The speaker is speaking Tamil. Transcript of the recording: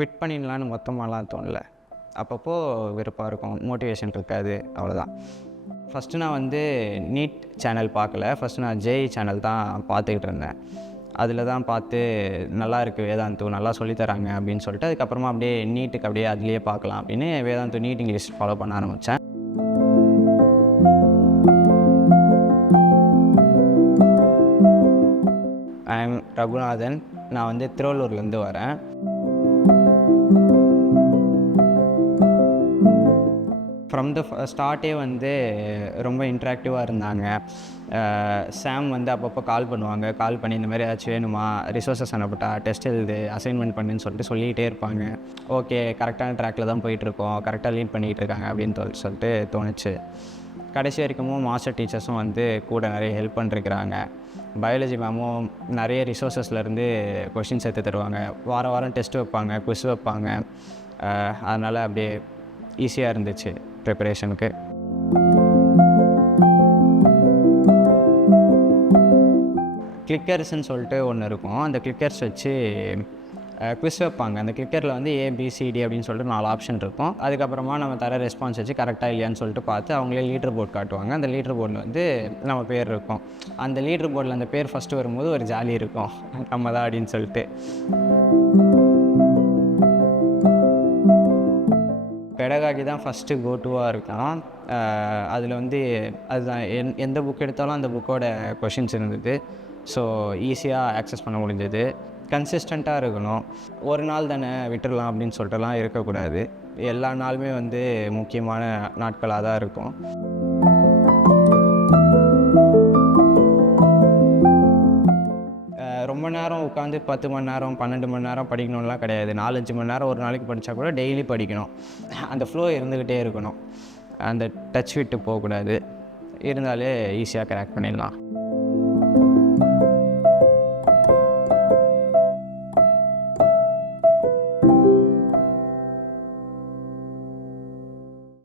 குவிட் பண்ணிடலான்னு மொத்தமாலாம் தோணல. அப்பப்போ வெறுப்பாக இருக்கும், மோட்டிவேஷன் இருக்காது, அவ்வளோதான். ஃபஸ்ட்டு நான் வந்து நீட் சேனல் பார்க்கல. ஃபஸ்ட்டு நான் ஜேஇ சேனல் தான் பார்த்துக்கிட்டு இருந்தேன். அதில் தான் பார்த்து நல்லா இருக்குது வேதாந்து, நல்லா சொல்லித்தராங்க அப்படின்னு சொல்லிட்டு அதுக்கப்புறமா அப்படியே நீட்டுக்கு அப்படியே அதுலேயே பார்க்கலாம் அப்படின்னு வேதாந்து நீட் இங்கிலீஷ் ஃபாலோ பண்ண ஆரம்பித்தேன். I am Raghunathan. நான் வந்து திருவள்ளூர்லேருந்து வரேன். ஃப்ரம் த ஸ்டார்ட்டே வந்து ரொம்ப இன்ட்ராக்டிவாக இருந்தாங்க. சாம் வந்து அப்பப்போ கால் பண்ணுவாங்க. கால் பண்ணி இந்த மாதிரி ஏதாச்சும் வேணுமா, ரிசோர்ஸஸ் அனுப்பிட்டா, டெஸ்ட் எழுது, அசைன்மெண்ட் பண்ணுன்னு சொல்லிகிட்டே இருப்பாங்க. ஓகே, கரெக்டான ட்ராக்கில் தான் போயிட்டுருக்கோம், கரெக்டாக லீட் பண்ணிகிட்டு இருக்காங்க அப்படின்னு சொல்லிட்டு தோணுச்சு. கடைசி வரைக்கும் மாஸ்டர் டீச்சர்ஸும் வந்து கூட நிறைய ஹெல்ப் பண்ணிருக்கிறாங்க. பயாலஜி மேமும் நிறைய ரிசோர்ஸஸ்லேருந்து கொஷின்ஸ் எடுத்து தருவாங்க. வாரம் டெஸ்ட் வைப்பாங்க, குவிஸ் வைப்பாங்க. அதனால் அப்படியே ஈஸியாக இருந்துச்சு ப்ரிப்பரேஷனுக்கு. கிளிக்கர்ஸ்ன்னு சொல்லிட்டு ஒன்று இருக்கும். அந்த கிளிக்கர்ஸ் வச்சு குவிஸ் வைப்பாங்க. அந்த கிளிக்கரில் வந்து ஏபிசிடி அப்படின்னு சொல்லிட்டு 4 ஆப்ஷன் இருக்கும். அதுக்கப்புறமா நம்ம தர ரெஸ்பான்ஸ் வச்சு கரெக்டாக இல்லையான்னு சொல்லிட்டு பார்த்து அவங்களே லீடர் போர்டு காட்டுவாங்க. அந்த லீடர் போர்டில் வந்து நம்ம பேர் இருக்கும். அந்த லீடர் போர்டில் அந்த பேர் ஃபஸ்ட்டு வரும்போது ஒரு ஜாலி இருக்கும், நம்ம தான் அப்படின்னு சொல்லிட்டு. பெடகாகி தான் ஃபஸ்ட்டு கோட்டுவாக இருக்கும். அதில் வந்து அதுதான் எந்த புக் எடுத்தாலும் அந்த புக்கோட கொஷின்ஸ் இருந்தது. ஸோ ஈஸியாக ஆக்சஸ் பண்ண முடிஞ்சது. கன்சிஸ்டண்ட்டாக இருக்கணும். ஒரு நாள் தானே விட்டுடலாம் அப்படின்னு சொல்லிட்டுலாம் இருக்கக்கூடாது. எல்லா நாளுமே வந்து முக்கியமான நாட்களாக தான் இருக்கும். ரொம்ப நேரம் உட்காந்து 10 மணி நேரம் 12 மணி நேரம் படிக்கணும்லாம் கிடையாது. 4-5 மணி நேரம் ஒரு நாளைக்கு படித்தா கூட டெய்லி படிக்கணும். அந்த ஃப்ளோ இருந்துக்கிட்டே இருக்கணும். அந்த டச் விட்டு போகக்கூடாது. இருந்தாலே ஈஸியாக கிராக் பண்ணிடலாம்.